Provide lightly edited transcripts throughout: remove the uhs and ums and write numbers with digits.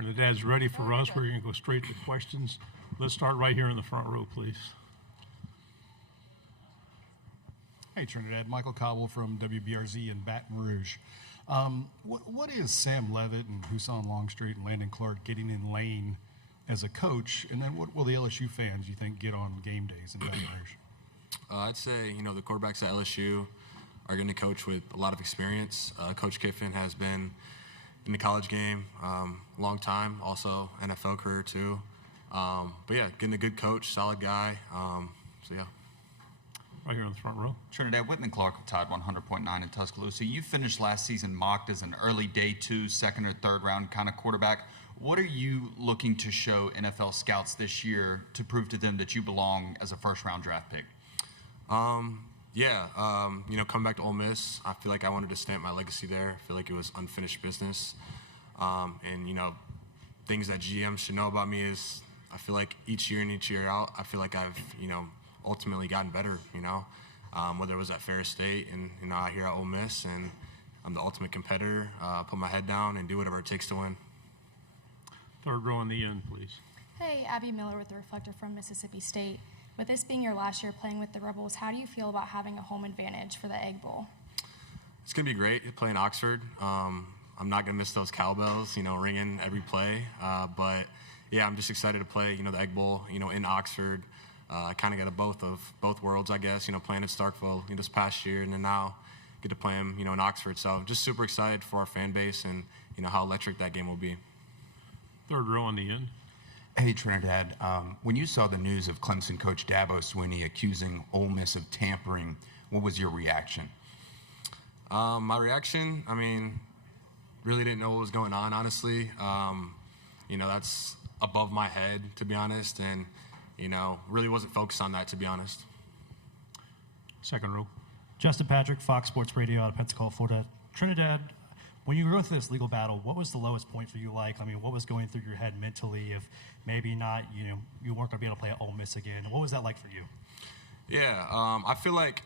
Trinidad's ready for us. We're going to go straight to questions. Let's start right here in the front row, please. Hey, Trinidad. Michael Cobble from WBRZ in Baton Rouge. What is Sam Levitt and Husan Longstreet and Landon Clark getting in lane as a coach? And then what will the LSU fans, you think, get on game days in Baton Rouge? I'd say, the quarterbacks at LSU are going to coach with a lot of experience. Coach Kiffin has been in the college game long time, also NFL career too. But yeah, getting a good coach, solid guy. So yeah. Right here in the front row. Trinidad, Whitman Clark of Tide 100.9 in Tuscaloosa. You finished last season mocked as an early day 2, second or third round kind of quarterback. What are you looking to show NFL scouts this year to prove to them that you belong as a first round draft pick? Coming back to Ole Miss, I feel like I wanted to stamp my legacy there. I feel like it was unfinished business. Things that GMs should know about me is I feel like each year in, each year out, I feel like I've, ultimately gotten better, whether it was at Ferris State and, out here at Ole Miss, and I'm the ultimate competitor, put my head down and do whatever it takes to win. Third row in the end, please. Hey, Abby Miller with The Reflector from Mississippi State. With this being your last year playing with the Rebels, how do you feel about having a home advantage for the Egg Bowl? It's going to be great playing Oxford. I'm not going to miss those cowbells, ringing every play. But, yeah, I'm just excited to play, the Egg Bowl, in Oxford. I kind of got both worlds, I guess, playing at Starkville this past year, and then now get to play them, in Oxford. So just super excited for our fan base and, how electric that game will be. Third row on the end. Hey, Trinidad. When you saw the news of Clemson coach Dabo Swinney accusing Ole Miss of tampering, what was your reaction? My reaction, really didn't know what was going on, honestly. That's above my head, to be honest, and really wasn't focused on that, to be honest. Second row. Justin Patrick, Fox Sports Radio out of Pensacola, Florida. Trinidad, when you were going through this legal battle, what was the lowest point for you like? What was going through your head mentally if maybe not, you weren't going to be able to play at Ole Miss again? What was that like for you? Yeah, I feel like,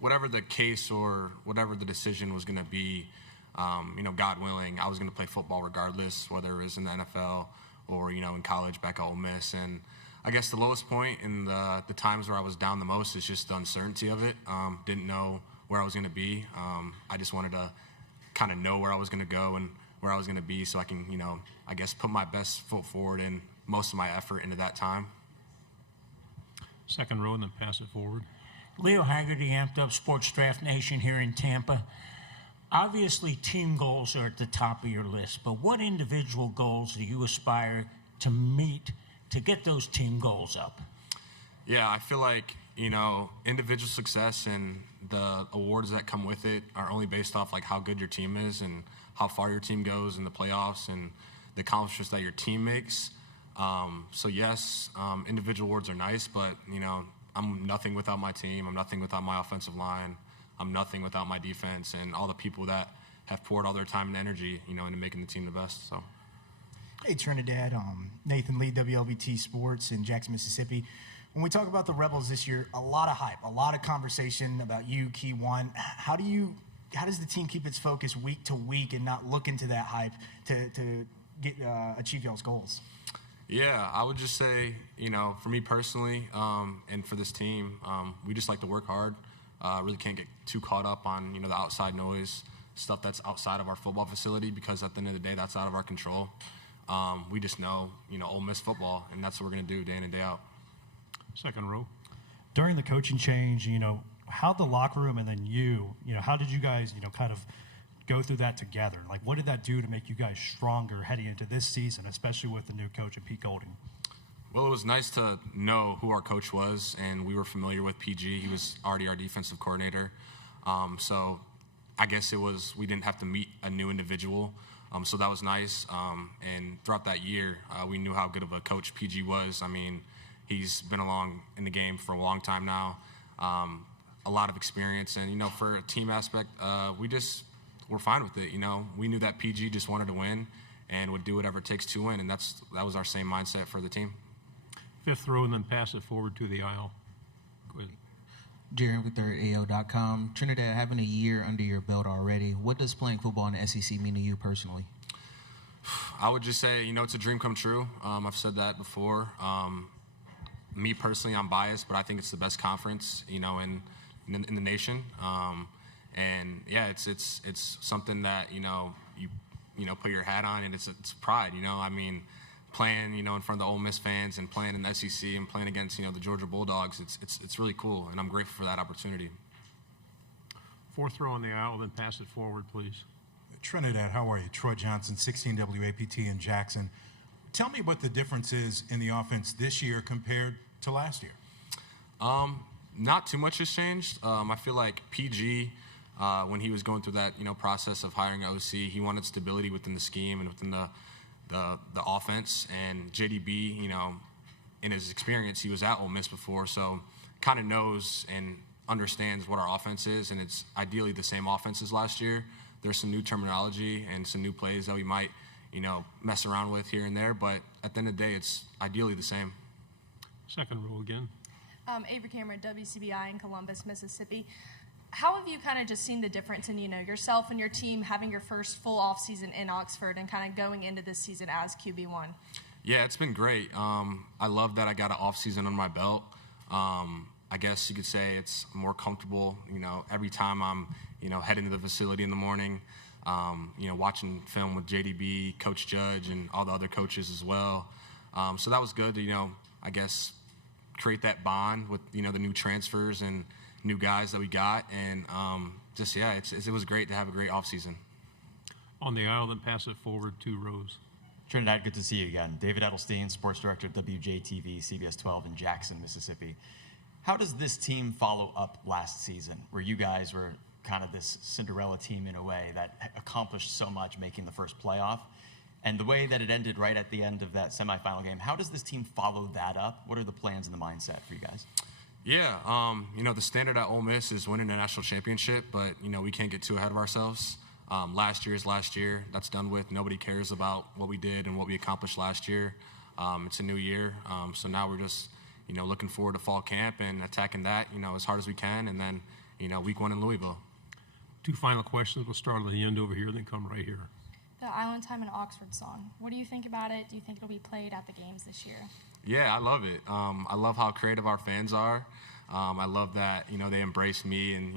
whatever the case or whatever the decision was going to be, God willing, I was going to play football regardless, whether it was in the NFL or, in college back at Ole Miss. And I guess the lowest point in the times where I was down the most is just the uncertainty of it. Didn't know where I was going to be. I just wanted to kind of know where I was going to go and where I was going to be so I can, I guess put my best foot forward and most of my effort into that time. Second row and then pass it forward. Leo Haggerty, Amped Up Sports Draft Nation here in Tampa. Obviously, team goals are at the top of your list, but what individual goals do you aspire to meet to get those team goals up? Yeah, I feel like, individual success and the awards that come with it are only based off like how good your team is and how far your team goes in the playoffs and the accomplishments that your team makes. So yes, individual awards are nice, but I'm nothing without my team. I'm nothing without my offensive line. I'm nothing without my defense and all the people that have poured all their time and energy, into making the team the best. So. Hey, Trinidad. Nathan Lee, WLBT Sports in Jackson, Mississippi. When we talk about the Rebels this year, a lot of hype, a lot of conversation about you, Key One. How does the team keep its focus week to week and not look into that hype to achieve y'all's goals? Yeah, I would just say, for me personally and for this team, we just like to work hard. Really can't get too caught up on, the outside noise, stuff that's outside of our football facility because at the end of the day, that's out of our control. We just know, Ole Miss football, and that's what we're going to do day in and day out. Second row. During the coaching change, how'd the locker room and then how did you guys, kind of go through that together? Like, what did that do to make you guys stronger heading into this season, especially with the new coach and Pete Golding? Well, it was nice to know who our coach was, and we were familiar with PG. He was already our defensive coordinator. So I guess we didn't have to meet a new individual. So that was nice. And throughout that year, we knew how good of a coach PG was. He's been along in the game for a long time now, a lot of experience. And, for a team aspect, we're fine with it. We knew that PG just wanted to win and would do whatever it takes to win. And that was our same mindset for the team. Fifth row and then pass it forward to the aisle. Go ahead. Jared with AO.com. Trinidad, having a year under your belt already, what does playing football in the SEC mean to you personally? I would just say, it's a dream come true. I've said that before. Me personally, I'm biased, but I think it's the best conference, in the nation. And yeah, it's something that you put your hat on, and it's pride. Playing in front of the Ole Miss fans and playing in the SEC and playing against the Georgia Bulldogs, it's really cool, and I'm grateful for that opportunity. Fourth row on the aisle, then pass it forward, please. Trinidad, how are you? Troy Johnson, 16 WAPT in Jackson. Tell me what the difference is in the offense this year compared to last year. Not too much has changed. I feel like PG, when he was going through that process of hiring an OC, he wanted stability within the scheme and within the offense. And JDB, in his experience, he was at Ole Miss before, so kind of knows and understands what our offense is, and it's ideally the same offense as last year. There's some new terminology and some new plays that we might, mess around with here and there, but at the end of the day, it's ideally the same. Second row again. Avery Cameron, WCBI in Columbus, Mississippi. How have you kind of just seen the difference in, yourself and your team having your first full off season in Oxford and kind of going into this season as QB1? Yeah, it's been great. I love that I got an off season on my belt. I guess you could say it's more comfortable, every time I'm, heading to the facility in the morning, watching film with JDB, Coach Judge, and all the other coaches as well. So that was good to, I guess, create that bond with, the new transfers and new guys that we got. And it was great to have a great offseason. On the aisle, then pass it forward 2 rows. Trinidad, good to see you again. David Edelstein, sports director at WJTV, CBS 12 in Jackson, Mississippi. How does this team follow up last season, where you guys were kind of this Cinderella team in a way that accomplished so much, making the first playoff? And the way that it ended right at the end of that semifinal game, how does this team follow that up? What are the plans and the mindset for you guys? Yeah, the standard at Ole Miss is winning a national championship, but, we can't get too ahead of ourselves. Last year is last year. That's done with. Nobody cares about what we did and what we accomplished last year. It's a new year. So now we're just, looking forward to fall camp and attacking that, as hard as we can. And then, week 1 in Louisville. 2 final questions. We'll start at the end over here, then come right here. The Island Time in Oxford song. What do you think about it? Do you think it'll be played at the games this year? Yeah, I love it. I love how creative our fans are. I love that, they embrace me and,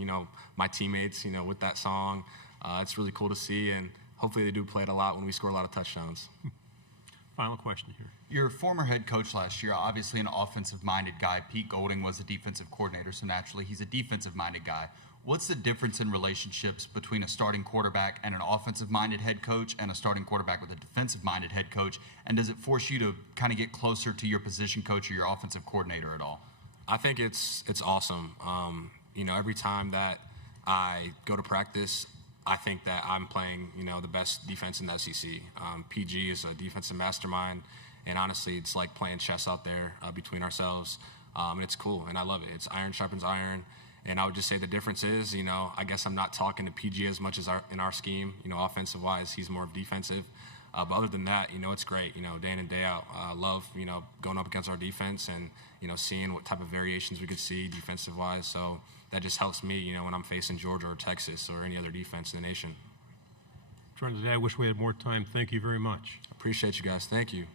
my teammates, with that song. It's really cool to see, and hopefully they do play it a lot when we score a lot of touchdowns. Final question here. Your former head coach last year, obviously an offensive-minded guy. Pete Golding was a defensive coordinator, so naturally he's a defensive-minded guy. What's the difference in relationships between a starting quarterback and an offensive-minded head coach and a starting quarterback with a defensive-minded head coach? And does it force you to kind of get closer to your position coach or your offensive coordinator at all? I think it's awesome. Every time that I go to practice, I think that I'm playing, the best defense in the SEC. PG is a defensive mastermind, and honestly, it's like playing chess out there between ourselves, and it's cool, and I love it. It's iron sharpens iron, and I would just say the difference is, I guess I'm not talking to PG as much as in our scheme, offensive-wise, he's more of defensive. But other than that, it's great, day in and day out. I love, going up against our defense and, seeing what type of variations we could see defensive-wise. So that just helps me, when I'm facing Georgia or Texas or any other defense in the nation. Trinidad, I wish we had more time. Thank you very much. Appreciate you guys. Thank you.